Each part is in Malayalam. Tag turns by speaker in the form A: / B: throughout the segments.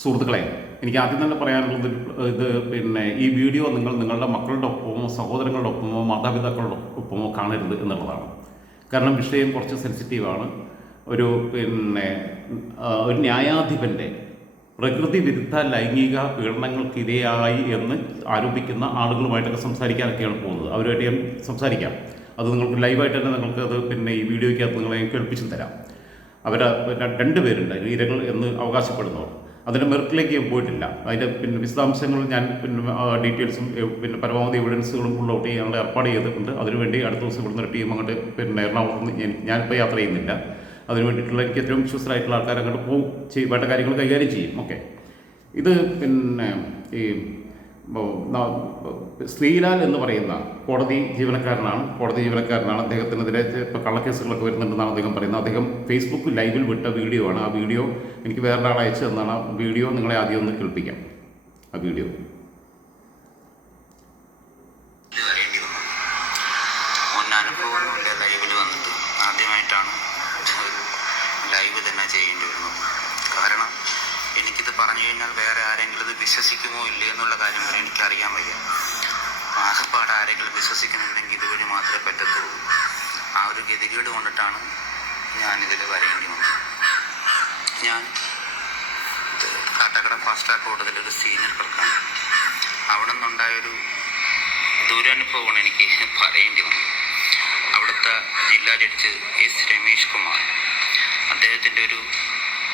A: സുഹൃത്തുക്കളെ എനിക്ക് ആദ്യം തന്നെ പറയാനുള്ളത് ഇത് പിന്നെ ഈ വീഡിയോ നിങ്ങൾ നിങ്ങളുടെ മക്കളുടെ ഒപ്പമോ സഹോദരങ്ങളുടെ ഒപ്പമോ മാതാപിതാക്കളുടെ ഒപ്പമോ കാണരുത് എന്നുള്ളതാണ്. കാരണം വിഷയം കുറച്ച് സെൻസിറ്റീവാണ് ഒരു പിന്നെ ഒരു ന്യായാധിപന്റെ പ്രകൃതി വിരുദ്ധ ലൈംഗിക പീഡനങ്ങൾക്ക് ഇരയായി എന്ന് ആരോപിക്കുന്ന ആളുകളുമായിട്ടൊക്കെ സംസാരിക്കാനൊക്കെയാണ് പോകുന്നത്. അവരുമായിട്ട് ഞാൻ സംസാരിക്കാം. അത് നിങ്ങൾക്ക് ലൈവായിട്ട് തന്നെ നിങ്ങൾക്ക് അത് പിന്നെ ഈ വീഡിയോയ്ക്കകത്ത് നിങ്ങളെ കേൾപ്പിച്ചും തരാം. അവർ രണ്ട് പേരുണ്ട് ഇരകൾ എന്ന് അവകാശപ്പെടുന്നവർ. അതിന്റെ മെറിറ്റിലേക്ക് പോയിട്ടില്ല. അതിന്റെ പിന്നെ വിശദാംശങ്ങൾ ഞാൻ പിന്നെ ഡീറ്റെയിൽസും പിന്നെ പരമാവധി എവിഡൻസുകളും ഫുൾ ഔട്ട് ചെയ്യാനുള്ള ഏർപ്പാട് ചെയ്തിട്ടുണ്ട്. അതിനുവേണ്ടി അടുത്ത ദിവസം ഇവിടുന്ന് ടീം അങ്ങോട്ട് പിന്നെ എറണാകുളത്ത് ഞാൻ ഞാനിപ്പോൾ യാത്ര ചെയ്യുന്നില്ല. അതിന് വേണ്ടിയിട്ടുള്ള എനിക്ക് ഏറ്റവും വിശ്വസ്തരായിട്ടുള്ള ആൾക്കാർ അങ്ങോട്ട് പോകും വേണ്ട കാര്യങ്ങൾ കൈകാര്യം ചെയ്യും. ഓക്കെ. ഇത് പിന്നെ ഈ ശ്രീലാൽ എന്ന് പറയുന്ന കോടതി ജീവനക്കാരനാണ് കോടതി ജീവനക്കാരനാണ്. അദ്ദേഹത്തിനെതിരെ ഇപ്പോൾ കള്ളക്കേസുകളൊക്കെ വരുന്നുണ്ടെന്നാണ് അദ്ദേഹം പറയുന്നത്. അദ്ദേഹം ഫേസ്ബുക്ക് ലൈവിൽ വിട്ട വീഡിയോ ആണ്. ആ വീഡിയോ എനിക്ക് വേറൊരാൾ അയച്ചു തന്നാണ്. ആ വീഡിയോ നിങ്ങളെ ആദ്യം ഒന്ന് കേൾപ്പിക്കാം. ആ വീഡിയോ.
B: എന്നുള്ള കാര്യം എനിക്കറിയാൻ വയ്യ. ആകെപ്പാട് ആരെങ്കിലും വിശ്വസിക്കണമെങ്കിൽ ഇതുവഴി മാത്രമേ പറ്റത്തുള്ളൂ. ആ ഒരു ഗതികേട് കൊണ്ടിട്ടാണ് ഞാനിതിൽ വരേണ്ടി വന്നത്. ഞാൻ കാട്ടക്കട ഫാസ്റ്റ് കോടതിയിൽ ഒരു സീനിയർ ക്ലർക്കാണ് അവിടെ നിന്നുണ്ടായൊരു ദുരനുഭവമാണ് എനിക്ക് പറയേണ്ടി വന്നത്. അവിടുത്തെ ജില്ലാ ജഡ്ജ് എസ് രമേഷ് കുമാർ അദ്ദേഹത്തിന്റെ ഒരു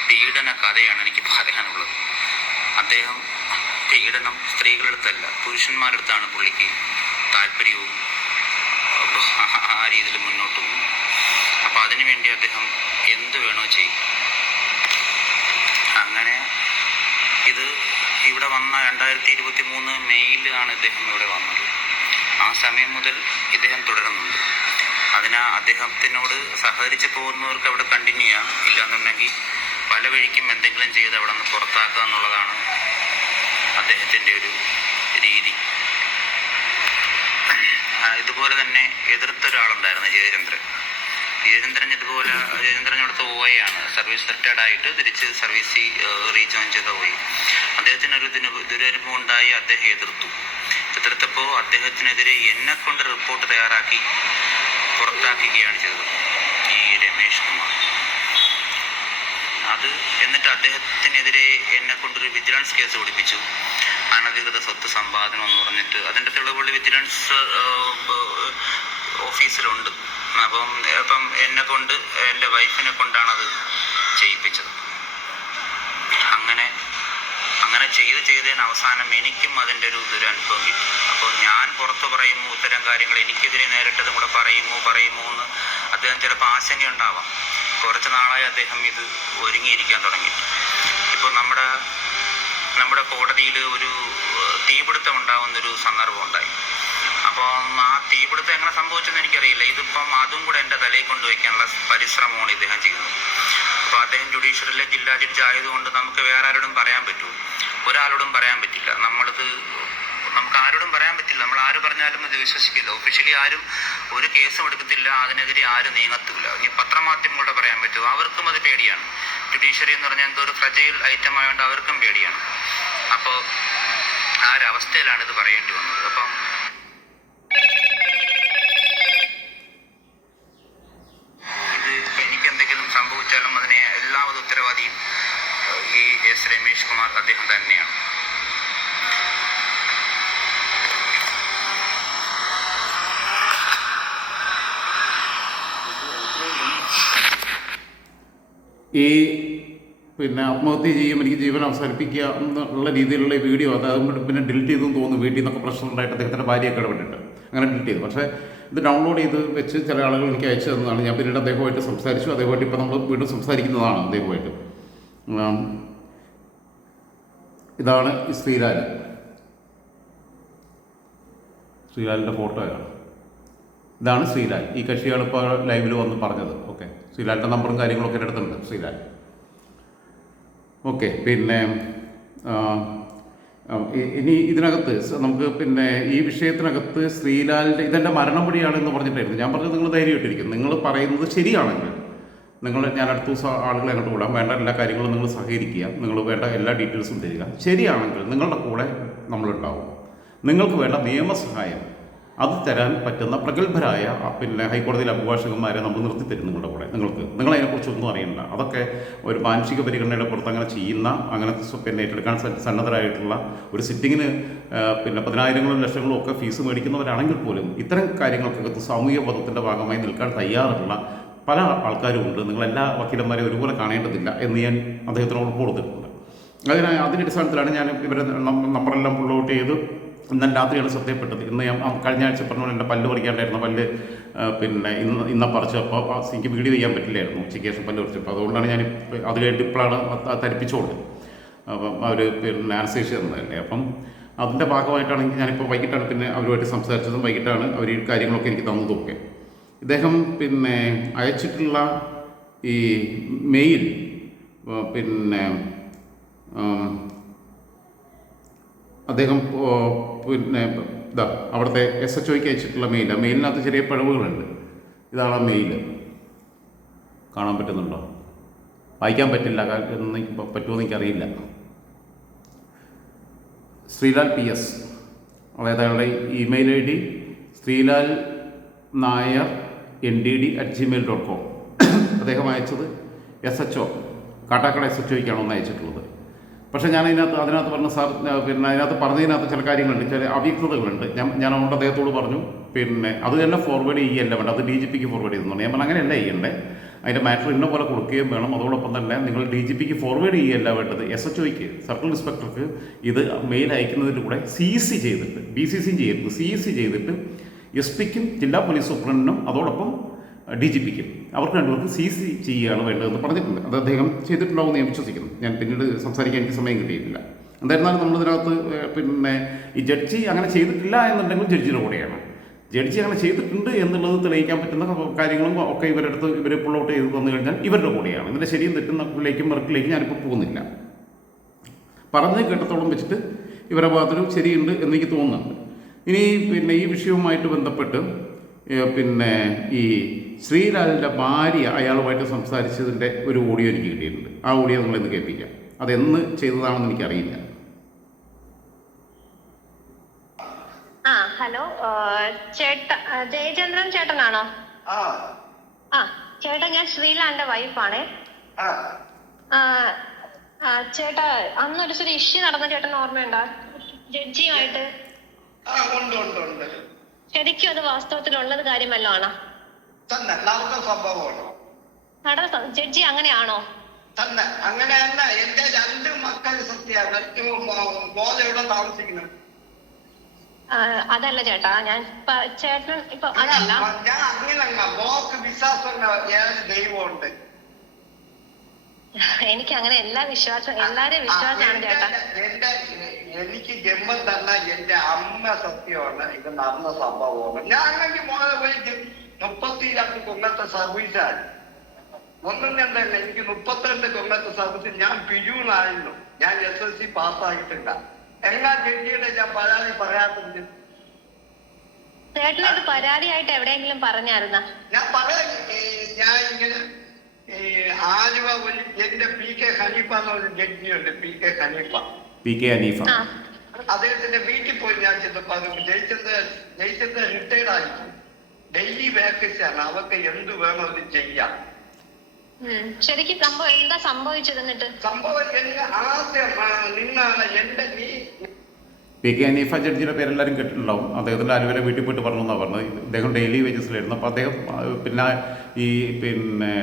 B: പീഡന കഥയാണ് എനിക്ക് പറയാനുള്ളത്. അദ്ദേഹം പീഡനം സ്ത്രീകളെടുത്തല്ല പുരുഷന്മാരെടുത്താണ് പുള്ളിക്ക് താല്പര്യവും ആ രീതിയിൽ മുന്നോട്ട് പോകും അപ്പോൾ അതിനുവേണ്ടി അദ്ദേഹം എന്ത് വേണോ ചെയ്യും. അങ്ങനെ ഇത് ഇവിടെ വന്ന രണ്ടായിരത്തി ഇരുപത്തി മൂന്ന് മെയ്യിലാണ് ഇദ്ദേഹം ഇവിടെ വന്നത്. ആ സമയം മുതൽ ഇദ്ദേഹം തുടരുന്നുണ്ട്. അതിനാ അദ്ദേഹത്തിനോട് സഹകരിച്ച് പോകുന്നവർക്ക് അവിടെ കണ്ടിന്യൂ ചെയ്യാം. ഇല്ലാന്നുണ്ടെങ്കിൽ പല വഴിക്കും എന്തെങ്കിലും ചെയ്ത് അവിടെ നിന്ന് പുറത്താക്കുക എന്നുള്ളതാണ് അദ്ദേഹത്തിന്റെ ഒരു രീതി. ഇതുപോലെ തന്നെ എതിർത്ത ഒരാളുണ്ടായിരുന്നു ജയചന്ദ്രൻ. ജയചന്ദ്രൻ ഇതുപോലെ ജയചന്ദ്രൻ അടുത്ത് ഓയാണ് സർവീസ് റിട്ടയർഡ് ആയിട്ട് തിരിച്ച് സർവീസ് റീജോയിൻ ചെയ്ത ഓയി അദ്ദേഹത്തിന് ഒരു ദുരനുഭവം ഉണ്ടായി അദ്ദേഹം എതിർത്തു. എതിർത്തപ്പോൾ അദ്ദേഹത്തിനെതിരെ എന്നെ കൊണ്ട് റിപ്പോർട്ട് തയ്യാറാക്കി പുറത്താക്കുകയാണ് ചെയ്തത്. ഈ രമേഷ് കുമാർ. അത് എന്നിട്ട് അദ്ദേഹത്തിനെതിരെ എന്നെ കൊണ്ടൊരു വിജിലൻസ് കേസ് പിടിപ്പിച്ചു. അനധികൃത സ്വത്ത് സമ്പാദനം എന്ന് പറഞ്ഞിട്ട് അതിന്റെ തെളിവുകൾ വിജിലൻസ് ഓഫീസിലുണ്ട്. അപ്പം അപ്പം എന്നെ കൊണ്ട് എന്റെ വൈഫിനെ കൊണ്ടാണ് അത് ചെയ്യിപ്പിച്ചത്. അങ്ങനെ അങ്ങനെ ചെയ്ത് ചെയ്തതിന് അവസാനം എനിക്കും അതിന്റെ ഒരു ദുരനുഭവം കിട്ടി. അപ്പോൾ ഞാൻ പുറത്ത് പറയുമോ ഇത്തരം കാര്യങ്ങൾ എനിക്കെതിരെ നേരിട്ടതും കൂടെ പറയുമോ പറയുമോ എന്ന് അദ്ദേഹം ചിലപ്പോൾ ആശങ്കയുണ്ടാവാം. കുറച്ച് നാളായി അദ്ദേഹം ഇത് ഒരുങ്ങിയിരിക്കാൻ തുടങ്ങി. ഇപ്പോൾ നമ്മുടെ നമ്മുടെ കോടതിയിൽ ഒരു തീപിടുത്തം ഉണ്ടാവുന്നൊരു സന്ദർഭം ഉണ്ടായി. അപ്പം ആ തീപിടുത്തം എങ്ങനെ സംഭവിച്ചെന്ന് എനിക്കറിയില്ല. ഇതിപ്പം അതും കൂടെ എന്റെ തലയിൽ കൊണ്ടുവയ്ക്കാനുള്ള പരിശ്രമമാണ് ഇദ്ദേഹം ചെയ്യുന്നത്. അപ്പോൾ അദ്ദേഹം ജുഡീഷ്യറിലെ ജില്ലാ ജഡ്ജി ആയതുകൊണ്ട് നമുക്ക് വേറെ ആരോടും പറയാൻ പറ്റൂ. ഒരാളോടും പറയാൻ പറ്റില്ല. നമ്മളിത് നമുക്ക് ആരോടും പറയാൻ പറ്റില്ല. നമ്മൾ ആര് പറഞ്ഞാലും അത് വിശ്വസിക്കില്ല. ഒഫീഷ്യലി ആരും ഒരു കേസും എടുക്കത്തില്ല. അതിനെതിരെ ആരും നീങ്ങത്തില്ല ഇനി പത്രമാധ്യമങ്ങളുടെ പറയാൻ പറ്റുമോ അവർക്കും അത് പേടിയാണ്. ജുഡീഷ്യറി എന്ന് പറഞ്ഞാൽ എന്തോ ഒരു ഫ്രജൈൽ ഐറ്റം ആയതുകൊണ്ട് അവർക്കും പേടിയാണ്. അപ്പോൾ ആ ഒരു അവസ്ഥയിലാണ് ഇത് പറയേണ്ടി വന്നത്. അപ്പം ഇത് ഇപ്പം എനിക്ക് എന്തെങ്കിലും സംഭവിച്ചാലും അതിനെ എല്ലാവരും ഉത്തരവാദിയും ഏഹ്, ഈ എസ് രമേഷ് കുമാർ അദ്ദേഹം തന്നെയാണ്
A: ഈ പിന്നെ ആത്മഹത്യ ചെയ്യും എനിക്ക് ജീവൻ അവസാനിപ്പിക്കുക എന്നുള്ള രീതിയിലുള്ള വീഡിയോ അത് അതുകൊണ്ട് പിന്നെ ഡിലീറ്റ് ചെയ്തെന്ന് തോന്നുന്നു വീട്ടിൽ നിന്നൊക്കെ പ്രശ്നം ഉണ്ടായിട്ട് അദ്ദേഹത്തിന്റെ ഭാര്യയൊക്കെ ഇടപെട്ടിട്ട് അങ്ങനെ ഡിലീറ്റ് ചെയ്തു. പക്ഷേ ഇത് ഡൗൺലോഡ് ചെയ്ത് വെച്ച് ചില ആളുകൾ എനിക്ക് അയച്ചു തന്നതാണ്. ഞാൻ പിന്നീട് അദ്ദേഹമായിട്ട് സംസാരിച്ചു. അദ്ദേഹമായിട്ട് ഇപ്പോൾ നമ്മൾ വീണ്ടും സംസാരിക്കുന്നതാണ് അദ്ദേഹമായിട്ട് ഇതാണ് ശ്രീലാൽ ശ്രീലാലിന്റെ ഫോട്ടോയാണ് ഇതാണ് ശ്രീലാൽ. ഈ കക്ഷിയാണ് ഇപ്പോൾ ലൈവിൽ വന്ന് പറഞ്ഞത്. ഓക്കെ. ശ്രീലാലിന്റെ നമ്പറും കാര്യങ്ങളൊക്കെ എന്റെ അടുത്തുണ്ട് ശ്രീലാൽ. ഓക്കെ പിന്നെ ഇനി ഇതിനകത്ത് നമുക്ക് പിന്നെ ഈ വിഷയത്തിനകത്ത് ശ്രീലാലിന്റെ ഇതെന്റെ മരണപടിയാണെന്ന് പറഞ്ഞിട്ടായിരുന്നു. ഞാൻ പറഞ്ഞത് നിങ്ങൾ ധൈര്യമായിട്ടിരിക്കും നിങ്ങൾ പറയുന്നത് ശരിയാണെങ്കിൽ നിങ്ങൾ ഞാൻ അടുത്ത ദിവസം ആളുകളെ അങ്ങോട്ട് വിടാം. വേണ്ട എല്ലാ കാര്യങ്ങളും നിങ്ങൾ സഹകരിക്കുക. നിങ്ങൾ വേണ്ട എല്ലാ ഡീറ്റെയിൽസും തരിക. ശരിയാണെങ്കിൽ നിങ്ങളുടെ കൂടെ നമ്മളുണ്ടാവും. നിങ്ങൾക്ക് വേണ്ട നിയമസഹായം അത് തരാൻ പറ്റുന്ന പ്രഗത്ഭരായ പിന്നെ ഹൈക്കോടതിയിലെ അഭിഭാഷകന്മാരെ നമ്മൾ നിർത്തി തരും നിങ്ങളുടെ കൂടെ. നിങ്ങൾക്ക് നിങ്ങൾ അതിനെക്കുറിച്ചൊന്നും അറിയണ്ട. അതൊക്കെ ഒരു മാനസിക പരിഗണനയുടെ പുറത്ത് അങ്ങനെ ചെയ്യുന്ന അങ്ങനത്തെ സ്വ- പിന്നെ ഏറ്റെടുക്കാൻ സന്നദ്ധരായിട്ടുള്ള ഒരു സിറ്റിങ്ങിന് പിന്നെ പതിനായിരങ്ങളും ലക്ഷങ്ങളും ഒക്കെ ഫീസ് മേടിക്കുന്നവരാണെങ്കിൽ പോലും ഇത്തരം കാര്യങ്ങൾക്കകത്ത് സാമൂഹിക പദത്തിന്റെ ഭാഗമായി നിൽക്കാൻ തയ്യാറുള്ള പല ആൾക്കാരും ഉണ്ട്. നിങ്ങളെല്ലാ വക്കീലന്മാരെയും ഒരുപോലെ കാണേണ്ടതില്ല എന്ന് ഞാൻ അദ്ദേഹത്തിന് ഉറപ്പ് കൊടുത്തിട്ടുണ്ട്. അതിന് അതിന്റെ അടിസ്ഥാനത്തിലാണ് ഞാൻ ഇവരെ നമ്പറെല്ലാം ഔട്ട് ചെയ്ത് ഇന്നലെ രാത്രിയാണ് ശ്രദ്ധയപ്പെട്ടത്. ഇന്ന് ഞാൻ കഴിഞ്ഞ ആഴ്ച പറഞ്ഞ എന്റെ പല്ല് പറിക്കാണ്ടായിരുന്നു പല്ല് പിന്നെ ഇന്ന് ഇന്ന പറിച്ചപ്പോൾ എനിക്ക് വീഡിയോ ചെയ്യാൻ പറ്റില്ലായിരുന്നു. ഉച്ചയ്ക്ക് ശേഷം പല്ല് പറിച്ചപ്പോൾ അതുകൊണ്ടാണ് ഞാൻ അത് കഴിഞ്ഞിട്ട് ഇപ്പോഴാണ് അത് തരിപ്പിച്ചോണ്ട് അപ്പം അവർ പിന്നെ ആൻസേഷ് തന്നതല്ലേ. അപ്പം അതിന്റെ ഭാഗമായിട്ടാണെങ്കിൽ ഞാനിപ്പോൾ വൈകിട്ടാണ് പിന്നെ അവരുമായിട്ട് സംസാരിച്ചതും വൈകിട്ടാണ് അവർ ഈ കാര്യങ്ങളൊക്കെ എനിക്ക് തന്നതുമൊക്കെ ഇദ്ദേഹം പിന്നെ അയച്ചിട്ടുള്ള ഈ മെയിൽ പിന്നെ അദ്ദേഹം പിന്നെ ഇതാ അവിടുത്തെ എസ് എച്ച് ഒയ്ക്ക് അയച്ചിട്ടുള്ള മെയിൽ ആ. മെയിലിനകത്ത് ചെറിയ പിഴവുകളുണ്ട്. ഇതാണ് ആ മെയിൽ കാണാൻ പറ്റുന്നുണ്ടോ? വായിക്കാൻ പറ്റില്ല. പറ്റുമോ എനിക്കറിയില്ല. ശ്രീലാൽ പി എസ് അതായത് അയാളുടെ email I D Srilal Nair N D D at Gmail dot com അദ്ദേഹം അയച്ചത് S H O Kattakada S H ഒയ്ക്കാണ് ഒന്ന് അയച്ചിട്ടുള്ളത്. പക്ഷേ ഞാൻ അതിനകത്ത് അതിനകത്ത് പറഞ്ഞ സാർ പിന്നെ അതിനകത്ത് പറഞ്ഞതിനകത്ത് ചില കാര്യങ്ങളുണ്ട് ചില അവ്യക്തതകളുണ്ട്. ഞാൻ ഞാൻ അവരുടെ അദ്ദേഹത്തോട് പറഞ്ഞു പിന്നെ അത് തന്നെ ഫോർവേഡ് ചെയ്യല്ല വേണ്ട അത് ഡി ജി പിക്ക് ഫോർവേഡ് ചെയ്തെന്നുണ്ട് ഞാൻ പറഞ്ഞു അങ്ങനെയല്ല ചെയ്യണ്ടേ. അതിന്റെ മാറ്റർ ഇന്ന പോലെ കൊടുക്കുകയും വേണം. അതോടൊപ്പം തന്നെ നിങ്ങൾ ഡി ജി പിക്ക് ഫോർവേഡ് ചെയ്യുകയല്ല വേണ്ടത്. എസ് എച്ച് ഒയ്ക്ക് സർക്കിൾ ഇൻസ്പെക്ടർക്ക് ഇത് മെയിൽ അയക്കുന്നതിന്റെ കൂടെ സി സി ചെയ്തിട്ട് ബി സി സിയും ചെയ്യരുത് സി സി ചെയ്തിട്ട് എസ് പിക്കും ജില്ലാ പോലീസ് സൂപ്രണ്ടിനും അതോടൊപ്പം ഡി ജി പിക്കും. അവർക്ക് രണ്ടുപേർക്ക് സി സി ചെയ്യുകയാണ് വേണ്ടതെന്ന് പറഞ്ഞിട്ടുണ്ട്. അത് അദ്ദേഹം ചെയ്തിട്ടുണ്ടാവുമെന്ന് ഞാൻ വിശ്വസിക്കുന്നു. ഞാൻ പിന്നീട് സംസാരിക്കാൻ എനിക്ക് സമയം കിട്ടിയിട്ടില്ല. എന്തായിരുന്നാലും നമ്മളിതിനകത്ത് പിന്നെ ഈ ജഡ്ജി അങ്ങനെ ചെയ്തിട്ടില്ല എന്നുണ്ടെങ്കിൽ ജഡ്ജിയുടെ കൂടെയാണ്. ജഡ്ജി അങ്ങനെ ചെയ്തിട്ടുണ്ട് എന്നുള്ളത് തെളിയിക്കാൻ പറ്റുന്ന കാര്യങ്ങളും ഒക്കെ ഇവരുടെ അടുത്ത് ഇവർ പുൾ ഔട്ട് ചെയ്ത് തന്നു കഴിഞ്ഞാൽ ഇവരുടെ കൂടെയാണ്. ഇതിന്റെ ശരിയും തെറ്റുന്നതിലേക്കും വർക്കിലേക്കും ഞാനിപ്പോൾ പോകുന്നില്ല. പറഞ്ഞ് കേട്ടത്തോളം വെച്ചിട്ട് ഇവരുടെ ഭാഗത്തൊരു ശരിയുണ്ട് എന്നെനിക്ക് തോന്നുന്നുണ്ട്. ഇനി പിന്നെ ഈ വിഷയവുമായിട്ട് ബന്ധപ്പെട്ട് പിന്നെ ഈ ശ്രീലാലിന്റെ ഭാര്യ അയാളുമായിട്ട് സംസാരിച്ചതിന്റെ ഒരു ഓഡിയോ എനിക്ക് കിട്ടിയിട്ടുണ്ട്. ആ ഓഡിയോ നിങ്ങളിന്ന് കേൾപ്പിക്കാം. അതെന്ന് ചെയ്തതാണെന്ന് എനിക്കറിയില്ല.
C: ആ ഹലോ ചേട്ട ജയചന്ദ്രൻ ചേട്ടനാണോ?
D: ആ.
C: ആ ചേട്ടൻ ഞാൻ ശ്രീലാലിന്റെ വൈഫാണേ.
D: ആ.
C: ആ ആ, ചേട്ടാ അന്ന് ഒരു ഇഷ്യൂ നടന്ന ചേട്ടൻ ഓർമ്മയുണ്ടോ? ജഡ്ജിയുമായിട്ട്. ശരിക്കും അത് വാസ്തവത്തിലുള്ളത് കാര്യമല്ലോ ആണോ?
D: തന്നെ നടന്ന സംഭവമാണ്
C: നടന്ന ജഡ്ജി അങ്ങനെയാണോ?
D: തന്നെ. അങ്ങനെയല്ല എന്റെ രണ്ട് മക്കൾ സത്യാണ് ഇവിടെ താമസിക്കുന്നത്
C: അതല്ല ചേട്ടാ ഞാൻ ചേട്ടൻ ഇപ്പൊ അതല്ല.
D: ഞാൻ അങ്ങനല്ല മോക്ക് വിശ്വാസം ദൈവമുണ്ട്.
C: എനിക്ക് അങ്ങനെ എല്ലാ വിശ്വാസം എല്ലാരെയും വിശ്വാസമാണ് ചേട്ടാ.
D: എന്റെ എനിക്ക് ജന്മം തന്ന എന്റെ അമ്മ സത്യമാണ് ഇത് നടന്ന സംഭവമാണ്. ഞാൻ അങ്ങനെ മോനെ കൊങ്ങത്തെ കൊല്ലത്തെ സർവീസാണ് ഒന്നും രണ്ടല്ല എനിക്ക് മുപ്പത്തിരണ്ട് കൊല്ലത്തെ സർവീസിൽ ഞാൻ പിജൂണായിരുന്നു ഞാൻ എസ് എൽ സി പാസ്സായിട്ടില്ല. എല്ലാ ജഡ്ജിയുടെ ഞാൻ പരാതി പറയാറുണ്ട്
C: ചേട്ടൻ ഇത് പരാതിയായിട്ട് എവിടെയെങ്കിലും പറഞ്ഞായിരുന്ന?
D: ഞാൻ പറയാം. ഞാൻ ഇങ്ങനെ ഈ ആലുവ ഒരു എന്റെ പി കെ ഹനീഫ എന്ന ഒരു ജഡ്ജിയുണ്ട് P K Haneefa
A: P K Haneefa
C: ആ.
D: അദ്ദേഹത്തിന്റെ വീട്ടിൽ പോയി ഞാൻ ചെന്നപ്പോ അത് ജയിച്ചത് ജയിച്ചത് റിട്ടയർഡ് ആയിരിക്കും ഡെയിലി വേക്കൻസി ആണ്. അവർക്ക് എന്ത് വേണോ അത് ചെയ്യാം.
C: ശരിക്കും സംഭവം എന്താ സംഭവിച്ചത് എന്നിട്ട്?
D: സംഭവം ആ, നിന്നാണ് എന്റെ നീ
A: പി കെ അനീഫ ജഡ്ജിയുടെ പേരെല്ലാവരും കേട്ടിട്ടുണ്ടാവും. അദ്ദേഹത്തിന്റെ ആലുവരെ വീട്ടിൽ പോയിട്ട് പറഞ്ഞു എന്നാണ് പറഞ്ഞത്. ഇദ്ദേഹം ഡെയിലി വേജസിലായിരുന്നു അപ്പോൾ അദ്ദേഹം പിന്നെ ഈ പിന്നെ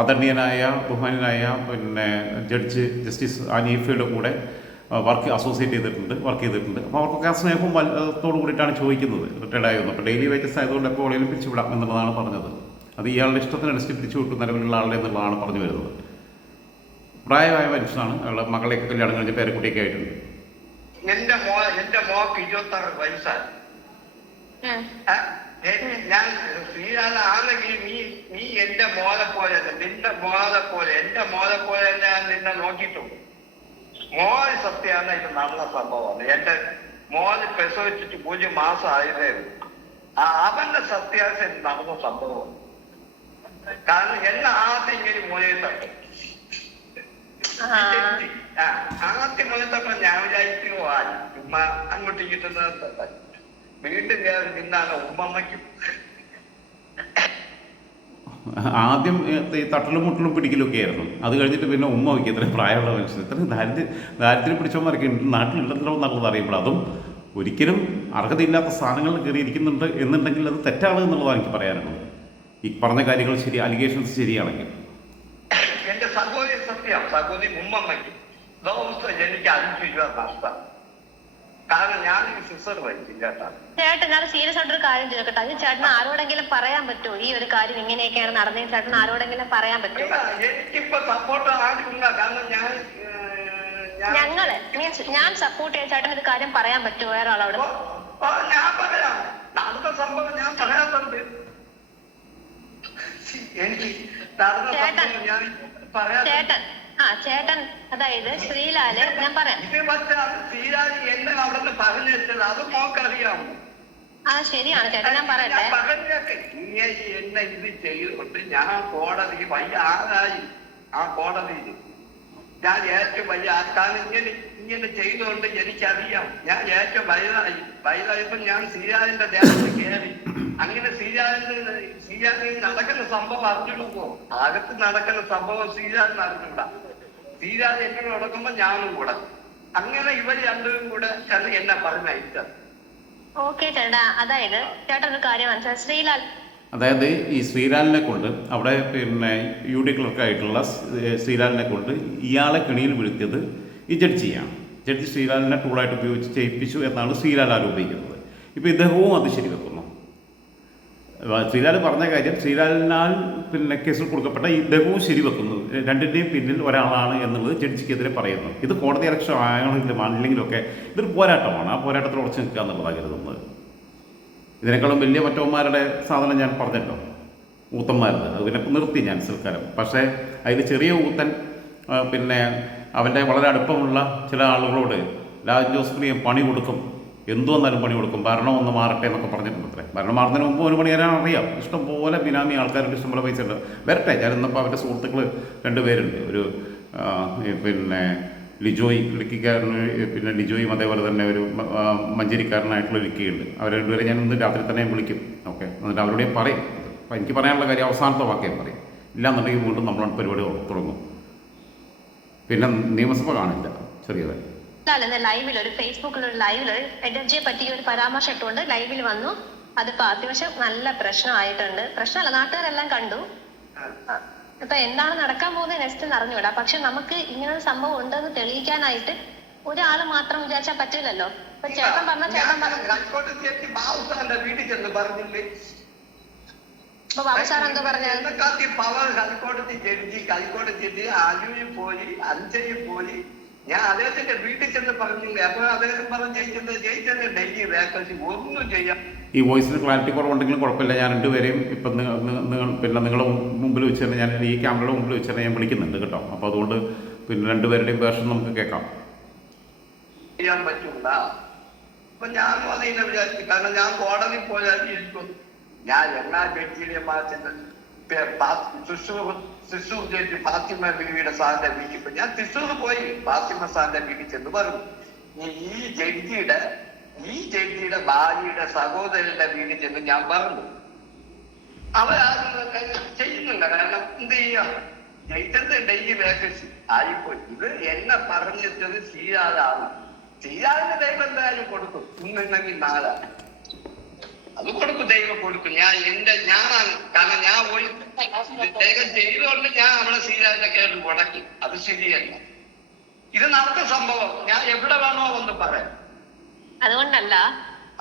A: ആദരണീയനായ ബഹുമാനായ പിന്നെ ജഡ്ജ് ജസ്റ്റിസ് അനീഫയുടെ കൂടെ വർക്ക് അസോസിയേറ്റ് ചെയ്തിട്ടുണ്ട് വർക്ക് ചെയ്തിട്ടുണ്ട്. അപ്പോൾ അവർക്കൊക്കെ ആ സ്നേഹവും വലത്തോടു കൂടിയിട്ടാണ് ചോദിക്കുന്നത്. റിട്ടയർഡ് ആയിരുന്നു അപ്പോൾ ഡെയിലി വേജസ് ആയതുകൊണ്ട് എപ്പോൾ എവിടെയെങ്കിലും പിരിച്ചുവിടാം എന്നുള്ളതാണ് പറഞ്ഞത്. അത് ഇയാളുടെ ഇഷ്ടത്തിനനുസരിച്ച് പിരിച്ചു വിട്ടു നിലവിലുള്ള ആളുടെ എന്നുള്ളതാണ് പറഞ്ഞു വരുന്നത്. പ്രായമായ മനുഷ്യനാണ്. അയാളുടെ മകളെയൊക്കെ കല്യാണം കഴിഞ്ഞ് പേരക്കുട്ടിയൊക്കെ ആയിട്ടുണ്ട്.
D: എന്റെ മോ എന്റെ മോക്ക് ഇരുപത്തി ആറ് വയസ്സാണ് ആ, എ- ഞാൻ ആണെങ്കിൽ നീ നീ എന്റെ മോനെ പോലെ നിന്റെ മോനെ പോലെ എന്റെ മോനെ പോലെ തന്നെ ഞാൻ നിന്നെ നോക്കിയിട്ടുണ്ട്. സത്യമാണ് ഇത് നടന്ന സംഭവമാണ്. എന്റെ മോന് പ്രസവിച്ചിട്ട് പൂജ്യം മാസം ആയതേ ആ അവന്റെ ഇത് നടന്ന സംഭവമാണ്. കാരണം എന്നെ ആദ്യം ഇങ്ങനെ മൂലയിൽ തട്ടു ആദ്യം മൂലയിൽ തട്ടുമ്പോൾ ഞാൻ വിചാരിക്കും ആ ഉമ്മ അങ്ങോട്ട് കിട്ടുന്ന വീണ്ടും കയറി നിന്നാണ് ഉമ്മമ്മയ്ക്കും
A: ആദ്യം ഈ തട്ടലും മുട്ടലും പിടിക്കലൊക്കെ ആയിരുന്നു. അത് കഴിഞ്ഞിട്ട് പിന്നെ ഉമ്മ വയ്ക്കുക ഇത്രയും പ്രായമുള്ള മനുഷ്യൻ ഇത്രയും ദാരിദ്ര്യം ദാരിദ്ര്യം പിടിച്ചവന്മാരൊക്കെ നാട്ടിലുണ്ടല്ലോ എന്നുള്ളത് അറിയുമ്പോൾ അതും ഒരിക്കലും അർഹതയില്ലാത്ത സ്ഥാനങ്ങളിൽ കയറിയിരിക്കുന്നുണ്ട് എന്നുണ്ടെങ്കിൽ അത് തെറ്റാണ് എന്നുള്ളതാണ് എനിക്ക് പറയാനുള്ളത്. ഈ പറഞ്ഞ കാര്യങ്ങൾ ശരി അലിഗേഷൻസ് ശരിയാണെങ്കിൽ.
D: എന്റെ സഹോദരി സത്യം സഹോദരി ഉമ്മമ്മയ്ക്ക്. എനിക്ക് അഞ്ചു രൂപ നഷ്ടം. കാരണം ഞാൻ
C: ചേട്ടൻ ഞാൻ സീരിയസ് ആയിട്ട് ഒരു കാര്യം ചോദിക്കട്ടെ അത് ചേട്ടന് ആരോടെങ്കിലും പറയാൻ പറ്റുമോ? ഈ ഒരു കാര്യം ഇങ്ങനെയൊക്കെയാണ് നടന്നതെന്ന് ചേട്ടൻ ആരോടെങ്കിലും പറയാൻ പറ്റുമോ?
D: എനിക്കിപ്പോ സപ്പോർട്ട് ആരുമില്ല. കാരണം ഞാൻ
C: ഞങ്ങൾ മീൻസ് ഞാൻ സപ്പോർട്ട് ചെയ്യാൻ ചേട്ടൻ ഒരു കാര്യം പറയാൻ പറ്റുമോ? വേറെ ആളോട്
D: ഞാൻ പറയാം. നടന്ന സംഭവം ഞാൻ എനിക്ക് നടന്ന. ഞാൻ പറയാം
C: ചേട്ടൻ ആ ചേട്ടൻ അതായത് ശ്രീലാൽ ഞാൻ പറയാം.
D: ഇത് പക്ഷെ അത് തീരാതി എന്നെ അവിടെ നിന്ന് പറഞ്ഞു വെച്ചത് അത് മോക്കറിയാമോ
C: ആ ശരിയാണ് ചേട്ടൻ ഞാൻ പറയട്ടെ.
D: ഞാൻ പറഞ്ഞേക്കെ ഇങ്ങനെ എന്നെ ഇത് ചെയ്തുകൊണ്ട് ഞാൻ കോടതി വയ്യ ആരായി? ആ കോടതിയിൽ ഞാൻ ഏറ്റവും വലിയ ആൾക്കാർ ഇങ്ങനെ ഇങ്ങനെ ചെയ്തുകൊണ്ട് എനിക്കറിയാം. ഞാൻ ഏറ്റവും വലുതായി വലുതായപ്പോ ഞാൻ സീരാജിന്റെ ദേഹത്ത് കയറി. അങ്ങനെ സീരാജിൽ നടക്കുന്ന സംഭവം അറിഞ്ഞിടുമ്പോ അകത്ത് നടക്കുന്ന സംഭവം സീരാജിന് അറിഞ്ഞൂടാ സീരാജ് എന്നോട് നടക്കുമ്പോ ഞാനും കൂടെ. അങ്ങനെ ഇവർ രണ്ടുപേരും കൂടെ ചെന്ന് എന്നെ പറഞ്ഞയച്ചത്
C: ഓക്കെ ചേട്ടാ അതായത് ചേട്ടൻ ഒരു കാര്യം മനസ്സിലായി. ശ്രീലാൽ
A: അതായത് ഈ ശ്രീലാലിനെ കൊണ്ട് അവിടെ പിന്നെ യു ഡി ക്ലർക്കായിട്ടുള്ള ശ്രീലാലിനെ കൊണ്ട് ഇയാളെ കെണിയിൽ വീഴ്ത്തിയത് ഈ ജഡ്ജിയാണ് ജഡ്ജി ശ്രീലാലിനെ ടൂളായിട്ട് ഉപയോഗിച്ച് ചെയ്യിപ്പിച്ചു എന്നാണ് ശ്രീലാൽ ആരോപിക്കുന്നത്. ഇപ്പോൾ ഇദ്ദേഹവും അത് ശരിവെക്കും. ശ്രീലാൽ പറഞ്ഞ കാര്യം ശ്രീലാലിനാൽ പിന്നെ കേസിൽ കൊടുക്കപ്പെട്ട ഈ ഇദ്ദേഹവും ശരിവെക്കുന്നത് രണ്ടിന്റെയും പിന്നിൽ ഒരാളാണ് എന്നുള്ളത് ജഡ്ജിക്കെതിരെ പറയുന്നു. ഇത് കോടതി ഇലക്ഷൻ ആണെങ്കിലും ആണെങ്കിലും ഒക്കെ ഇതൊരു പോരാട്ടമാണ്. ആ പോരാട്ടത്തിൽ ഉറച്ചു നിൽക്കുക എന്നുള്ളതാണ് കരുതുന്നത്. ഇതിനേക്കാളും വലിയ മറ്റവന്മാരുടെ സാധനം ഞാൻ പറഞ്ഞല്ലോ. ഊത്തന്മാരുടെ. അത് പിന്നെ നിർത്തി ഞാൻ സൽക്കാരം. പക്ഷേ അതിൽ ചെറിയ ഊത്തൻ പിന്നെ അവന്റെ വളരെ അടുപ്പമുള്ള ചില ആളുകളോട് രാജൻ ജോസഫിനെയും പണി കൊടുക്കും. എന്തു വന്നാലും പണി കൊടുക്കും. ഭരണം ഒന്ന് മാറട്ടെ എന്നൊക്കെ പറഞ്ഞിട്ടുണ്ട് അത്രേ. ഭരണം മാറുന്നതിന് മുമ്പ് ഒരു പണി തരാൻ അറിയാം. ഇഷ്ടംപോലെ ബിനാമി ആൾക്കാരുടെ ഇഷ്ടംപോലെ പൈസ ഉണ്ട്. വരട്ടെ ഞാൻ ഇന്നിപ്പോൾ അവരുടെ സുഹൃത്തുക്കൾ രണ്ടുപേരുണ്ട്. ഒരു പിന്നെ ലിജോയ് ഇടുക്കിക്കാരന് പിന്നെ ലിജോയും അതേപോലെ തന്നെ ഒരു മഞ്ചേരിക്കാരനായിട്ടുള്ള ഇടുക്കിയുണ്ട്. അവർ രണ്ടുപേരെ ഞാൻ ഇന്ന് രാത്രി തന്നെ വിളിക്കും. ഓക്കെ? എന്നിട്ട് അവരോടെയും പറയും. അപ്പം എനിക്ക് പറയാനുള്ള കാര്യം അവസാനത്തെ വാക്യം പറയും. ഇല്ലാന്നുണ്ടെങ്കിൽ വീണ്ടും നമ്മൾ പരിപാടി തുടങ്ങും. പിന്നെ നിയമസഭ കാണില്ല ചെറിയതായി.
C: എന്ന ലൈവിൽ ഒരു ഫേസ്ബുക്കിൽ ഒരു ലൈവിൽ ഒരു എനർജിയെ പറ്റി ഒരു പരാമർശം ഇട്ടുകൊണ്ട് ലൈവിൽ വന്നു അതിപ്പോ അത്യാവശ്യം നല്ല പ്രശ്നമായിട്ടുണ്ട്. പ്രശ്നമല്ല നാട്ടുകാരെല്ലാം കണ്ടു. ഇപ്പൊ എന്താണ് നടക്കാൻ പോകുന്നത് നെക്സ്റ്റ് അറിഞ്ഞുവിടാ പക്ഷെ നമുക്ക് ഇങ്ങനെ ഒരു സംഭവം ഉണ്ടെന്ന് തെളിയിക്കാനായിട്ട് ഒരാൾ മാത്രം വിചാരിച്ചാൽ പറ്റില്ലല്ലോ. ഇപ്പൊ ചേട്ടൻ പറഞ്ഞ ചേട്ടൻ പറഞ്ഞു
D: ഹൈക്കോടതി
C: ബാബു സാർ എന്തോ
D: പവർ ജഡ്ജി ഹൈക്കോടതി ജഡ്ജി ആലുവിൽ പോയി അഞ്ചയിൽ പോയി. ഞാൻ അദ്ദേഹത്തിന്റെ വീട്ടിൽ ചെന്ന് പറഞ്ഞില്ലേ? അപ്പൊ അദ്ദേഹം പറഞ്ഞു ജയിച്ചത് ജയിച്ചത് ഡൽഹി വേക്കൻസി ഒന്നും ചെയ്യാം.
A: ഈ വോയിസിന് ക്ലാരിറ്റി കുറവുണ്ടെങ്കിലും കുഴപ്പമില്ല. ഞാൻ രണ്ടുപേരെയും ഇപ്പം നിങ്ങൾ പിന്നെ നിങ്ങളുടെ മുമ്പിൽ വെച്ച് തന്നെ ഞാൻ ഈ ക്യാമറയുടെ മുമ്പിൽ വെച്ച് തന്നെ ഞാൻ വിളിക്കുന്നുണ്ട് കേട്ടോ. അപ്പോൾ അതുകൊണ്ട് പിന്നെ രണ്ടുപേരുടെയും വേർഷൻ നമുക്ക് കേൾക്കാം.
D: ചെയ്യാൻ പറ്റൂല. അപ്പൊ ഞാനും അതിനെ വിചാരിച്ചു. കാരണം ഞാൻ കോടതി പോയാൽ ഇരിക്കും ഞാൻ എല്ലാ ജഡ്ജിയുടെയും മാറ്റുന്നത് തൃശൂർ തൃശൂർ ജയിച്ച് ഫാത്തിമ ബീവിയുടെ സാറിന്റെ വീട്ടിൽ ഞാൻ തൃശൂർ പോയി. ഫാത്തിമ സാറിന്റെ വീട്ടിൽ ചെന്ന് പറഞ്ഞു ഈ- ജഡ്ജിയുടെ ഈ ജഡ്ജിയുടെ ഭാര്യയുടെ സഹോദരന്റെ വീട്ടിൽ ചെന്ന് ഞാൻ പറഞ്ഞു. അവരാരും ചെയ്യുന്നില്ല കാരണം എന്ത് ചെയ്യാം? ജയിച്ചത് ഡെയിലി വേക്കൻസി ആയിപ്പോയി. ഇത് എന്നെ പറഞ്ഞിട്ടത് സീരാതാണ് സീരാതിന് ദൈവം എന്തായാലും കൊടുക്കും. ഇന്നുണ്ടെങ്കിൽ നാളെ. അത് കൊടുക്കും ദൈവം കൊടുക്കും. ഞാൻ എന്റെ ഞാനാണ്. കാരണം ഞാൻ പോയി ദൈവം ചെയ്തുകൊണ്ട് ഞാൻ നമ്മളെ സീരാജിന്റെ കേട്ട് മുടക്കി. അത് ശരിയല്ല. ഇത് നടത്ത സംഭവം. ഞാൻ എവിടെ വേണോ ഒന്ന് പറയാം.
C: അതുകൊണ്ടല്ല